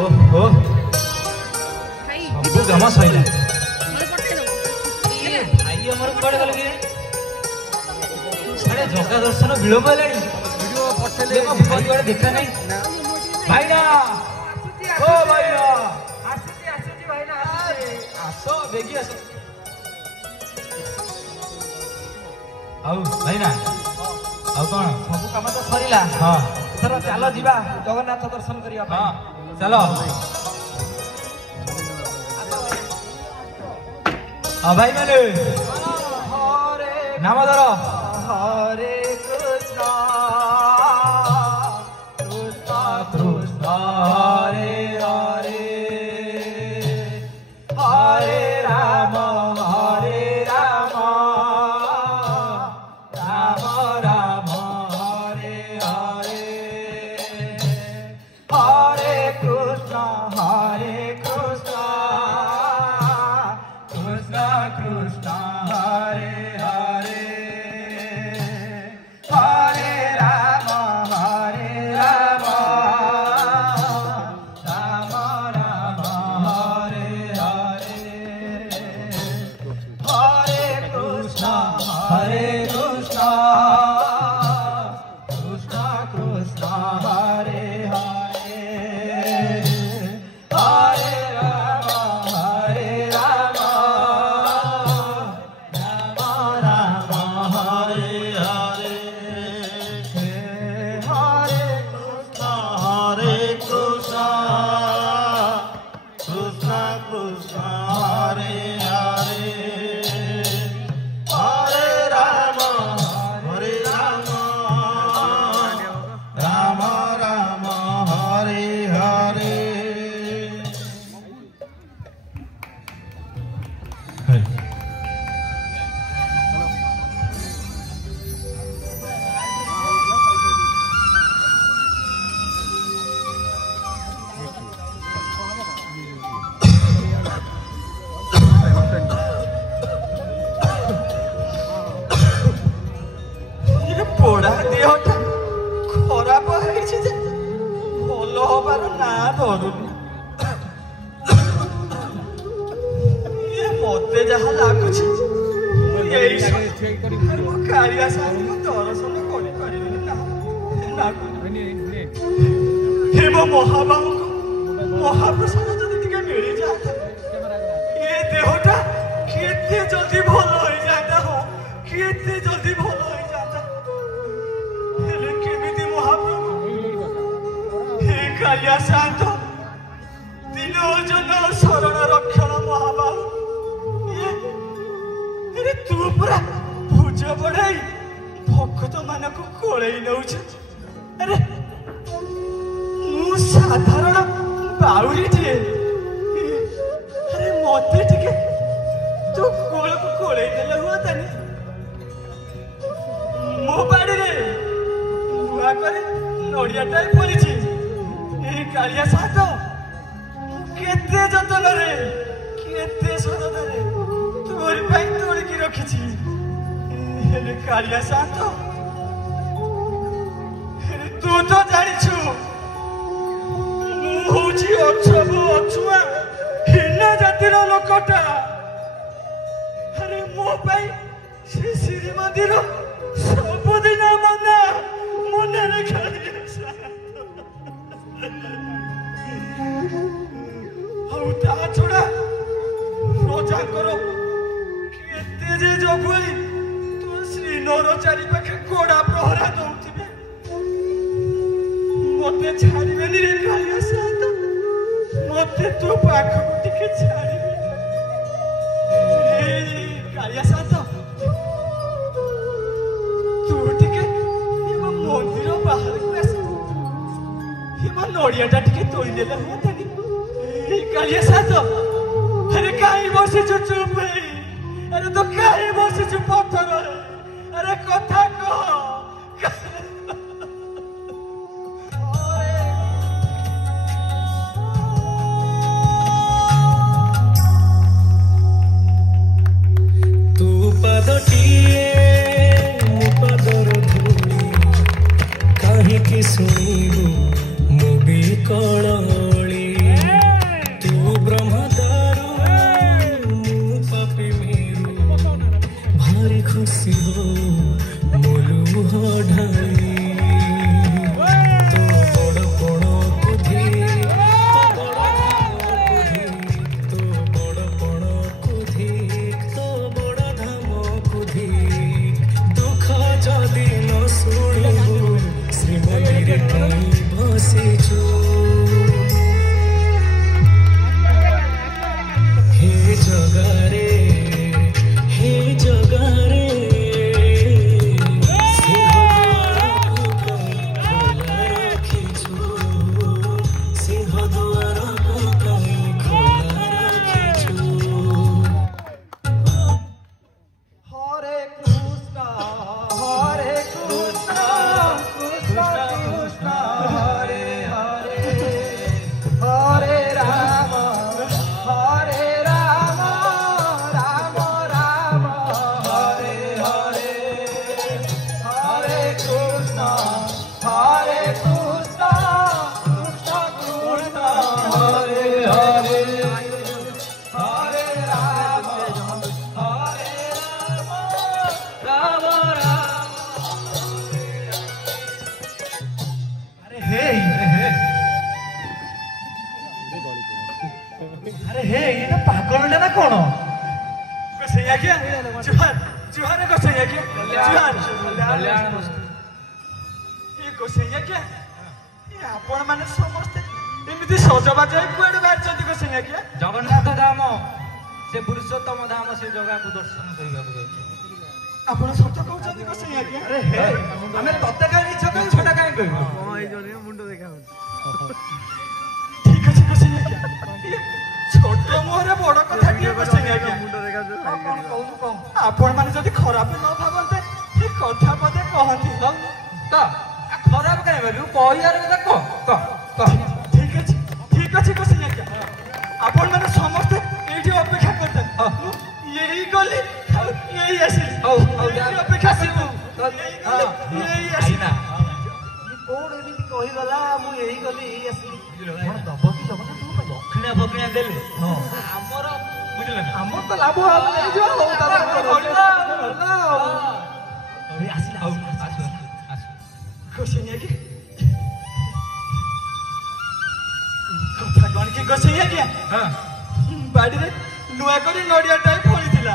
ओहो सब जमा सइला भाई हमर कुआडे गल के साडे जगा दर्शन विलंब हेलानी वीडियो पठेले देखो कुआडे देखा नहीं भाईना ओ भाईना आसी भाईना आसो बेगी आसो आउ भाईना आउ कोन सब काम तो सरीला हां एथरा चलो जीवा जगन्नाथ दर्शन करिया हां चलो आ भाई माने नाम धरो हरे कृष्ण कृष्ण कृष्ण हरे हरे हरे राम राम राम हरे हरे हरे कृष्ण कृष्ण कृष्ण हरे हरे हरे राम राम राम हरे हरे हरे कृष्ण कृष्ण कृष्ण हरे हरे हरे राम राम राम हरे हरे हरे कृष्ण कृष्ण कृष्ण हरे हरे हरे राम राम राम हरे हरे पोड़ा देहटा खराब होइछि जे भलो होबार ना धरुनी ये मते जहा लागुछि एई मो कारिया सारी मो दर्शन करि परिबे ना हे मो महाप्रसाद जदि टिके मिली जाता ये देहटा केते जल्दी भलो होई जाता हो केते जल्दी भलो होई जाता हेले केमिति महाप्रभु हे कालिया शांत दिनो जन शरण रक्षण महाबाहु ये तू पूरा भुज बढ़ाई भक्त मानक कोळेई नउछ अरे मु साधारण बाउरी टे अरे मते टिके तू कोळ को कोळेई देले हुआ तनी मो बाड़ी रे बुआ करे नड़िया टाइप पड़ीछि ए कालिया साथ केते जतन रे केते सदन रे तोरी पाई तोरी की रखिछि हेले कालिया साथ हेले तू तो जानिछु मु होछि अछबो अछुआ हिना जातिर लोकटा अरे मो पाई श्री मंदिर सबुदिन मने रखा ता छोड़ा रोजा करो केते जे जगुली तो श्रीनगर चारि पाखे कोड़ा प्रहरा दउथिबे मते छाड़िबेनी रे कालिया साथ मते तो पाख टिके छाड़िबे ए कालिया साथ तू टिके मंदिर बाहर को आस हिमा नड़ियाटा टिके तोड़ी देला हुआ तानी कालिया साथ अरे काई बसे चुप अरे तो काई बसे चुप पत्थर अरे कथा कह तू पदटिए मु पदर धूली काहे कि सुनिबु मु भी कळली अरे हे ये ना पागल ना कौन कसैया क्या जुहार जुहार है कसैया क्या जुहार ये कसैया क्या ये आपण माने समस्त एमिति सजबाज कुआडे बाहरचंती कसैया क्या जगन्नाथ धाम से पुरुषोत्तम धाम से जगह को दर्शन करबा को आपण सच कहउचंती कसैया क्या अरे हे हमें तते काई इच्छा कई छोटा काई कहबो हां ए जने मुंडो देखा ठीक আছে कसैया क्या ছোট মোহরে বড় কথা কি कसैया क्या मुंडो देखा कौन कहू कह आपण माने जदी खराब न भाबंते ए कथा पदे कहती तो खराब काई भाबू कहियार কথা क ठीक আছে कसैया क्या आपण माने समस्त एठी अपेक्षा करते यही गली यही आसिली अपेक्षा करते यही आसिना कोड एमिति कहि गला मु एही गली एही आसिली कोन दब कि दब तू दक्षिणा बकिणा देले हमर बुझले हमर तो लाभ हम नै जो हो तार पड़िला ए आसिला आसु कसैया क्या कथा कौन की कसैया क्या हां बाड़ी रे नुआ करी नडिया टाई फळिथिला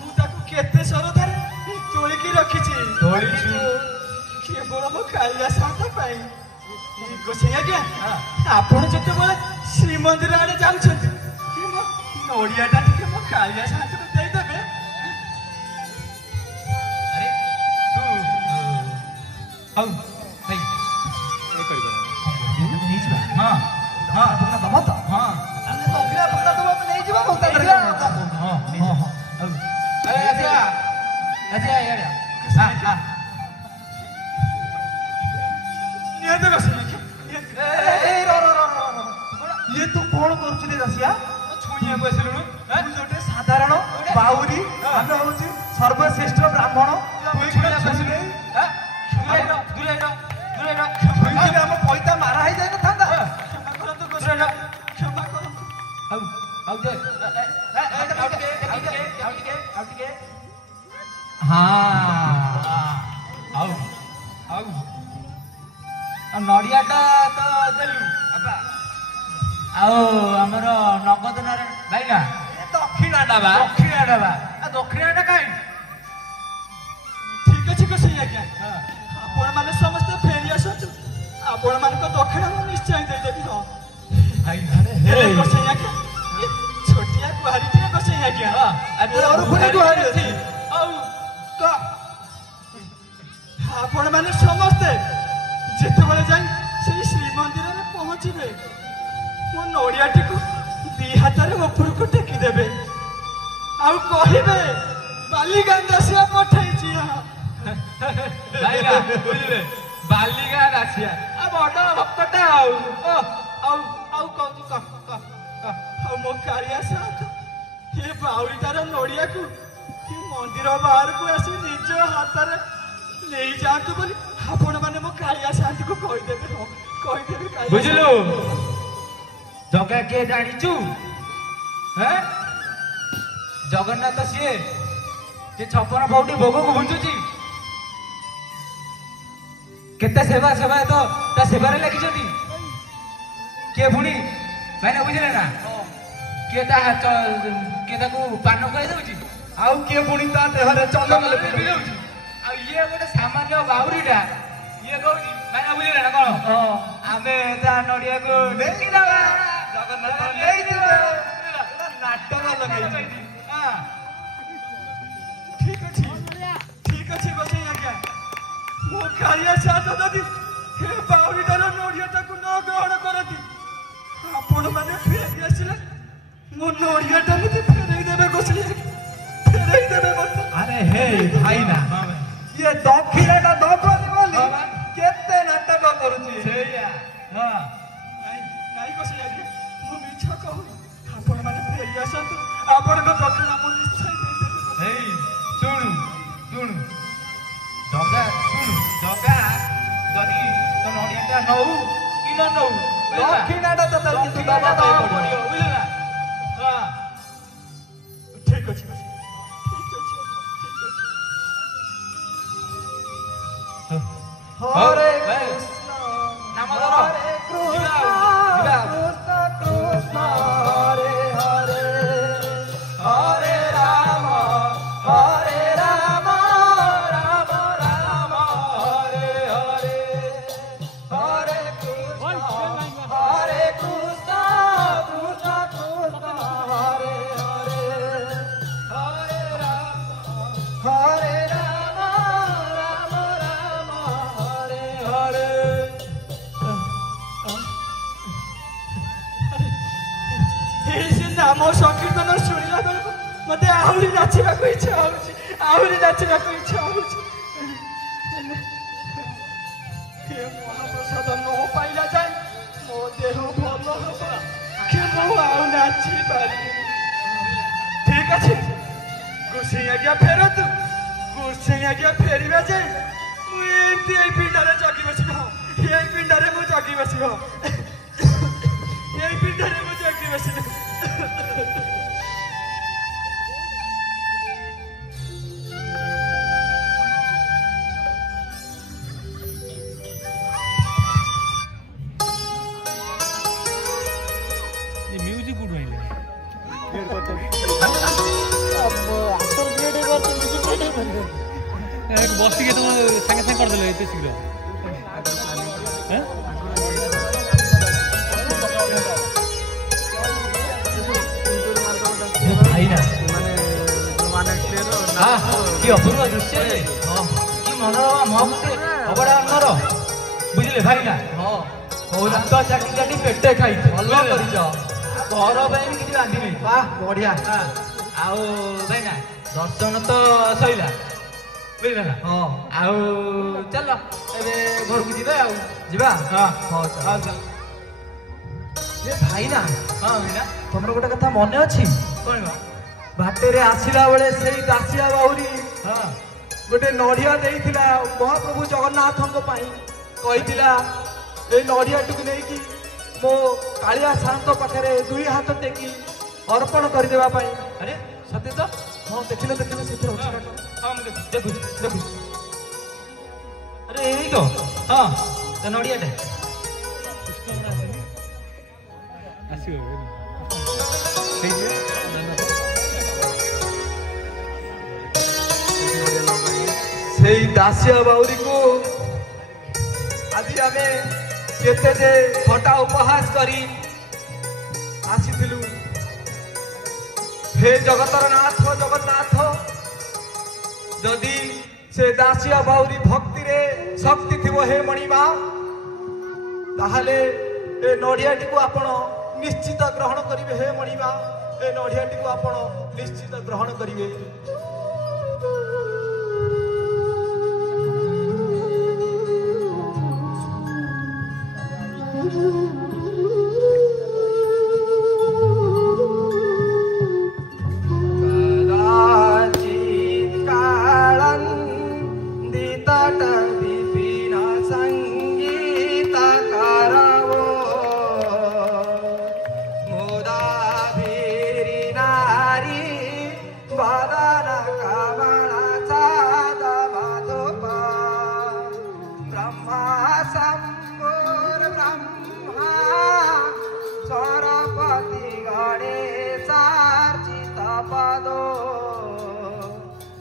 मु ताकू केते सरदार तोळी की रखिछि तोळीछु केवल मो कालिया साथ पाई कसैया क्या आपण जते बोले श्री मंदिर आडे जाउछथि कि मो नडिया टा टिके मो कालिया साथ को देई देबे अरे तू हौ सही ए करबा हां हां अपना दम तो हां अरे बकरा बकरा तो हम नहीं जीवा होता रे हां अरे अच्छा यार हां हां ये तो कसैया क्या ए रो ये तू कोन करछु रे रसिया छुइया बसिलुनु तू जोटे साधारण बाउरी हम होची सर्वश्रेष्ठ ब्राह्मण तू छुइया बसिले हां दूरे रो छुइया हम पइता मारा ही जाय न थांदा क्षमा करो हौ दे आउट के हां आउ नड़ियाटा तो देलु आपा आओ हमर नगद नारायण भाईना दक्षिणाटा बा दक्षिणाटा काई ठीक अछि कसैया क्या आपण माने समस्त फेरी आसछु आपण मान को दक्षिण हम निश्चय दे देबी हो भाईना हे कसैया क्या छोटिया कुहारी थी कसैया क्या और फुनी गुहारी थी औ का आपण माने समस्त जेते बेले जाई सेही श्री मंदिर रे पहुंचीबे मो नडियाटी को दी हाथ रे ऊपर को टेकी देबे आ कहिबे बालीगंज से पठाइछि भाईना बुझले बालिगा रासिया आ बड़ भक्तटा आउ मो कालिया साथ ये बाउरीटार नड़िया को ये मंदिर बाहर को आसी निज हाथ रे नहीं जातु बोली आपण माने मो कालिया साथ को कहि देबे कालिया बुझलु जगह के जानिचु हैं जगन्नाथ सिए जे 56 फौटी भोग को बुझुची केते सेवा तो ता सेवा रे लगी जदी के पुणी भाईना बुझले ना के ता के ताको पान कहि दउची आउ के पुणी ता देहरे चंदन ले पि दउची आ ये गोटे सामान्य बाउरीटा ये कहउची भाईना बुझले ना कोन आमे ता नडिया को देखि दबा जगन्नाथ लेई दिबे नाटक लगाई हां ठीक अछि कसैया क्या मो कालिया साथ ददी हे बाउरीटार नड़ियाटा को न ग्रहण करती आपण माने फेरी आसिले मो नड़ियाटा मते फेरई देबे कसैया फेरई देबे मते अरे हे भाईना ये दक्षिणाटा दबनी बोली केते नाटक करूची सेया हां नाई कसैया क्या मो मिछ कहू आपण माने फेरी आसतु आपण को दक्षिणा मो निश्चय दे देबे हे सुनु जगह ଜଗା ଯଦି ତ ନଡ଼ିଆଟା ନଉ କି ନ ନଉ ଦକ୍ଷିଣାଟା ତ ତାର କିନ୍ତୁ ଦବା ପାଇଁ ପଡ଼ିବ ବୁଝିଲ ନା ହଁ ଠିକ ଅଛି ହରେ କୃଷ୍ଣ ନାମ ଧର ହରେ କୃଷ୍ଣ ଯିବା। କୃଷ୍ଣ କୃଷ୍ଣ ହରେ ହରେ ହରେ ରାମ ରାମ ରାମ ହରେ ହରେ ହରେ କୃଷ୍ଣ କୃଷ୍ଣ କୃଷ୍ଣ ହରେ ହରେ ହରେ ରାମ ହରେ ହରେ नाम संकीर्तन शुणिला बेलू मत आहरी नाचा इच्छा आहरी नाचा इच्छा महाप्रसाद न पाइला जाए मो देह भल हम कि नाची पारि ठीक अच्छे गोसाई आज्ञा फेरतु गोसाई आज्ञा फेरवा जाए मुझे पिंडारे जगी बस ये पिंडारे मु जगी बस ये पिंडारे मु जगी बस म्यूजिक गुड आइले बस के तुम संगे संगे कर देले एते शीघ्र हैं ଭାଇ ନା माने क्लियर କି ଅପୂର୍ବ ଦୃଶ୍ୟ ଯେ କି ମନୋରମା ମହମତେ ଅବଡ଼ା ଅନ୍ନର ବୁଝିଲେ ଭାଇ ନା ଭାତ ଚାଟି ଚାଟି ପେଟେ ଖାଇ ଭଲ କରିଛ ଘର ପାଇଁ ବି କିଛି ବାନ୍ଧିନି ବାହ ବଢିଆ ଆଉ ଭାଇ ନା ଦର୍ଶନ ତ ସଇଲା ବୁଝିଲେ ନା ହଁ ଆଉ ଚାଲ ଏବେ ଘରକୁ ଯିବା ଆଉ ଯିବା ହଁ ହଁ ହଉ ଚାଲ ଏ ଭାଇ ନା ହଁ ଭାଇନା ତମର ଗୋଟେ କଥା ମନେ ଅଛି କଣ ବା ବାଟରେ ଆସିଲା ବେଳେ ସେଇ ଦାସିଆ ବାହୁରି ହଁ ଗୋଟେ ନଡ଼ିଆ ଦେଇଥିଲା ମହାପ୍ରଭୁ ଜଗନ୍ନାଥଙ୍କ ପାଇଁ କହିଥିଲା ଏଇ ନଡ଼ିଆଟିକୁ ନେଇକି ମୋ କାଳିଆ ସାରଙ୍କ ପାଖରେ ଦୁଇ ହାତ ଟେକି ଅର୍ପଣ କରିଦେବା ପାଇଁ ଆରେ ସତ୍ୟ ତ ହଁ ଦେଖିଲ ସେଥିରେ ଅଛି ନା କଣ? ହଁ ମୁଁ ଦେଖୁଛି ଆରେ ଏଇ ତ ହଁ ତ ନଡ଼ିଆଟା ଆସିବ ସେଇ ଦାସିଆ ବାଉରୀକୁ ଆଜି ଆମେ କେତେ ଯେ ଥଟ୍ଟା ଉପହାସ କରି ଆସିଥିଲୁ ହେ ଜଗତର ନାଥ ଜଗନ୍ନାଥ ଯଦି ସେ ଦାସିଆ ବାଉରୀ ଭକ୍ତିରେ ଶକ୍ତି ଥିବ ହେ ମଣିମା ତାହେଲେ ଏ ନଡ଼ିଆଟିକୁ ଆପଣ ନିଶ୍ଚିତ ଗ୍ରହଣ କରିବେ ହେ ମଣିମା ଏ ନଡ଼ିଆଟିକୁ ଆପଣ ନିଶ୍ଚିତ ଗ୍ରହଣ କରିବେ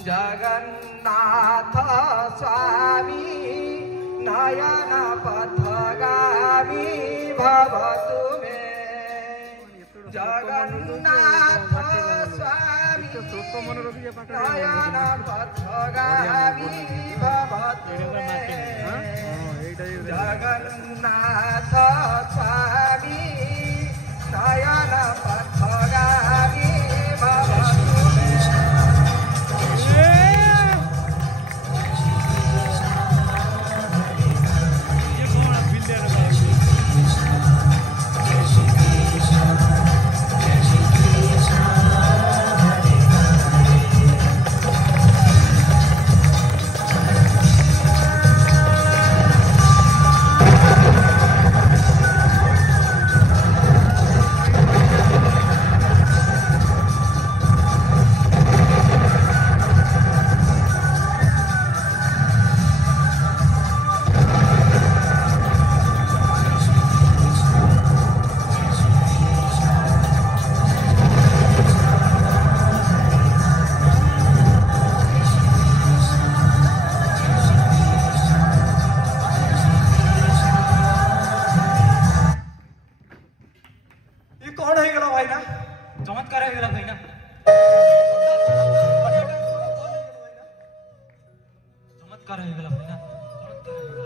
जगन्नाथ स्वामी नयन पथगामी भवतु मे जगन्नाथ स्वामी नयन पथगामी भवतु मे जगन्नाथ स्वामी नयन पथगामी भवतु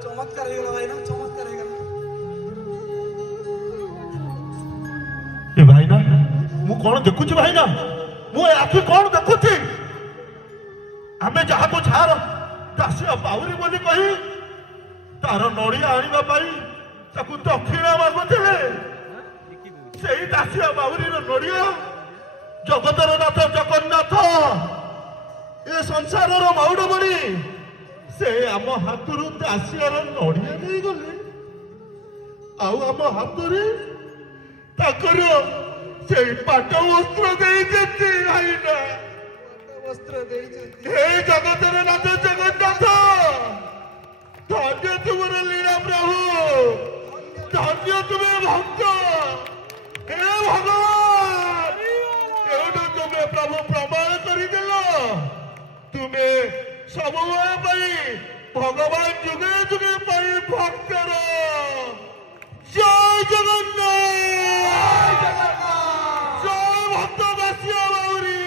चमत्कार ହେଇଗଲା ଭାଇନା ଚମତ୍କାର ହେଇଗଲା ए भाईना मु कौन देखुची भाईना मु आखि कौन देखुची आमे जहा को छार दासिया बाउरी बोली कही तार नड़िया आनिबा पाई ताकू दक्षिणा मागुथिले सेही दासिया बाउरी नड़िया जगतर नाथ जगन्नाथ ए संसारर मौडमणि से आम हाथरू दासियार नड़िया नहीं गले आउ आम हाथरे ताकर से पाट वस्त्र देते भाईना वस्त्र ଦେଇଛନ୍ତି हे जगतर नाथ जगन्नाथ धन्य तुमर लीला प्रभु धन्य तुम्हें भक्त हे भगवान एवढं तुम्हें प्रभु प्रमाण करीदेल तुम्हें सबुबेळ पाई भगवान जुगे जुगे पाई भक्तर जय जगन्नाथ जय भक्त दासिया बाउरी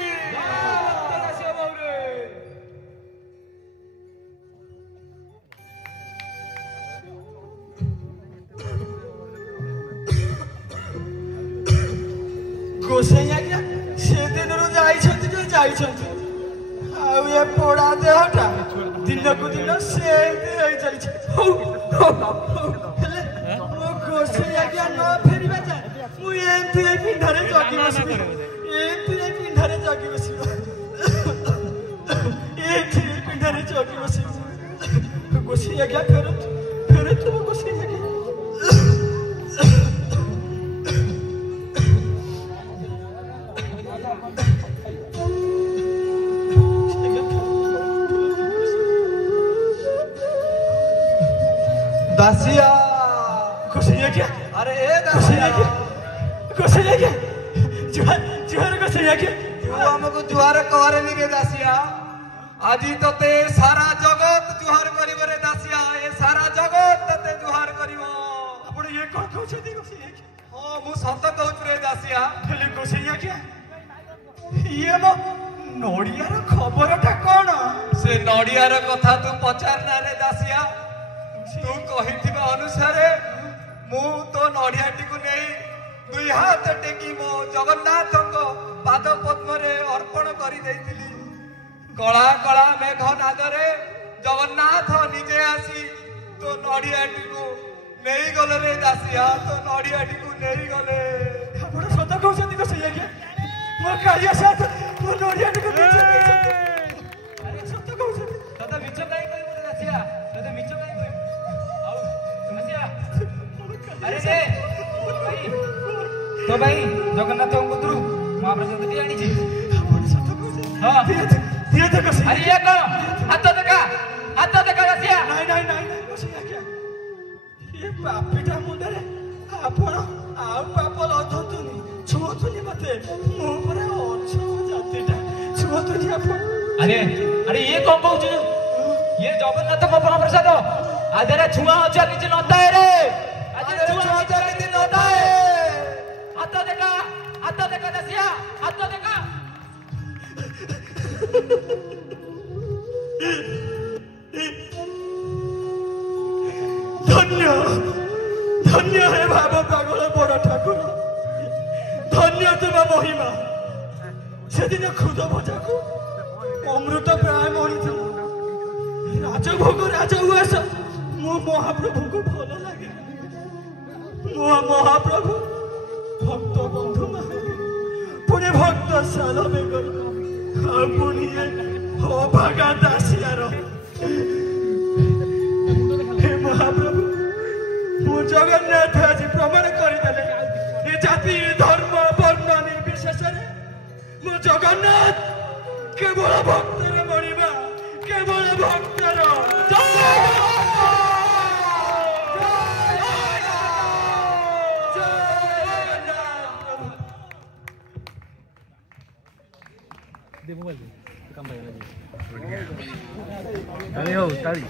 गोसाई आज्ञा से दिनରୁ ଯାଇଛନ୍ତି ଯେ ଯାଇଛନ୍ତି ଆଉ ଏ ପୋଡ଼ା ଦେହଟା ଦିନକୁ ଦିନ ସେମିତି ହେଇ ଚାଲିଛି ହେଲେ ମୋ ଗୋସାଇ ଆଜ୍ଞା ନ ଫେରିବା ଯାଏ ମୁଁ ଏମିତି ଏଇ ପିଣ୍ଡାରେ ଜଗି ବସିବି ଏମିତି ଏଇ ପିଣ୍ଡାରେ ଜଗି ବସିବି ଏମିତି ଏଇ ପିଣ୍ଡାରେ ଜଗି ବସିବି ଗୋସାଇ ଆଜ୍ଞା ଫେରନ୍ତୁ ଫେରନ୍ତୁ ମୋ ଗୋସାଇ ଆଜ୍ଞା दासिया गोसाई क्या अरे ए दासिया गोसाई क्या जुहार जुहार गोसाई क्या तू हमको जुहार करनी रे दासिया आजी तते सारा जगत जुहार करिव रे दासिया ए सारा जगत तते जुहार करिव आपण ये कोन कहउछथि गोसाई हां मु सत कहउछ रे दासिया हेले गोसाई क्या ये मो नडियार खबरटा कोन से नडियार कथा तू पचारना रे दासिया तू कहिथिबा अनुसार मु तो नडियाटी को नहीं दुई हाथ टेकी मो जगन्नाथ पाद पद्म रे अर्पण करी देइथिली कला कला मेघ नादरे जगन्नाथ निजे आसी तो नडियाटी को नहीं गले रे दासिया तो नडियाटी को नहीं गले आपण सत कहउछथि को सही आज्ञा मो कालिया साथ मो नडियाटी को अरे सत कहउछथि तत मिछ काई कहि रे दासिया तत मिछ काई अरे रे भाई तो भाई जगन्नाथ गुरु महाप्रसाद दी आनी छी हां दिए तो कसी अरे ये को हाथ देखा रसिया नहीं नहीं नहीं कसी क्या ये पापीटा मुंडरे आपण आउ पाप लधतुनी छुतुनी मते मो परे अच्छो जातिटा छुतुनी आपण अरे ये कौन कहू ये जगन्नाथ को महाप्रसाद आदरे छुआ अच्छा किछ नताए रे आदरे छुआ अच्छा किछ नताए हाथ देखा दसिया हाथ देखा धन्य धन्य हे भाव पागल बड़ ठाकुर धन्य तुम महिमा से दिन खुद भजा को अमृत प्राय मरी राजभोग राजउआस मो महाप्रभु को भल लगे मो महाप्रभु भक्त बंधु पुणे भक्त साल बेगर पुणी अभागा दासियार हे महाप्रभु मो जगन्नाथ आज प्रमाण करदेले ए जाति धर्म वर्ण निर्विशेष मो जगन्नाथ केवल भक्तर मणिमा केवल भक्तर दे मोबाइल दे काम भाई ताली हो ताली